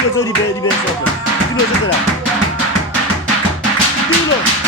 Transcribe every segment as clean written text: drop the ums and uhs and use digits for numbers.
Dilo libere sopra. Dilo sopra. Dilo.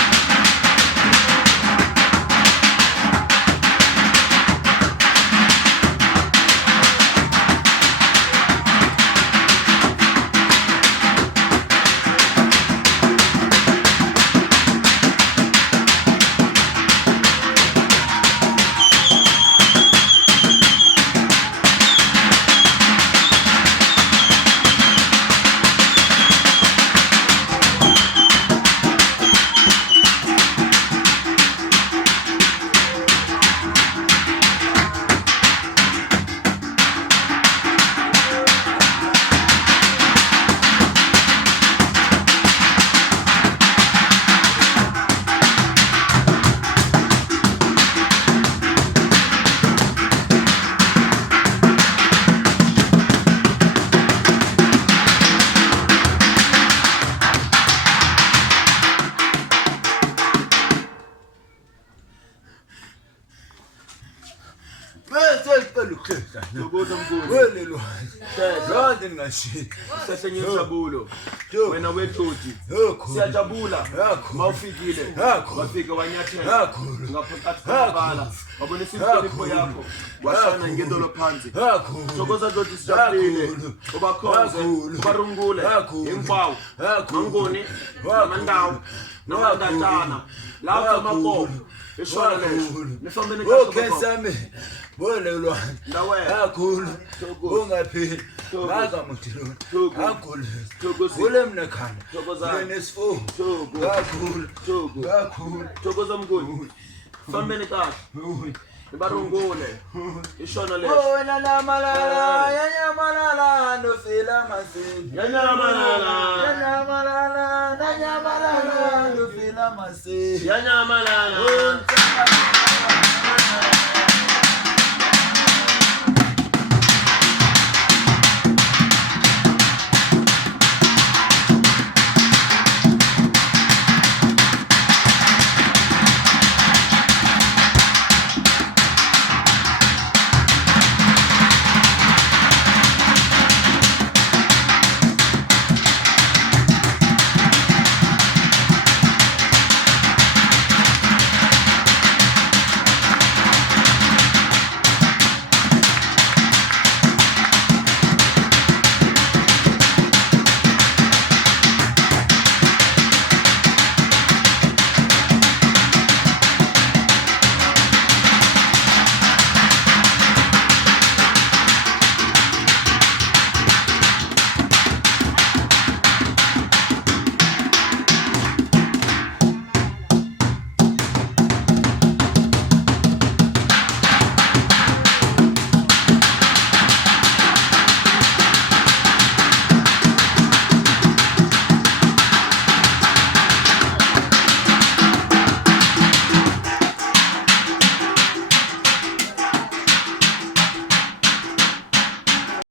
Ukuze mkhulu welelo shadla ngashiki sasengiyojabula wena wetoti siyajabula mawufikile wafika wanyathela ngaphakathi kwabala wabona isimhlonipho yakho washana ngedolo phansi sokoza doti sijabulile ubakhonze ubarungule imfawu ngangoni namandawo namandatana lapha amakomo eshona lesho nifambene kahle Bolelwa kakhulu ungaphili ngazamuthilo kakhulu kulemne khanda nesifo kakhulu thokoza mkhulu fambeni kahle ibarungule ishona lesho wena namalala yanyamalala ndofela masini yanyamalala ndofela masini yanyamalala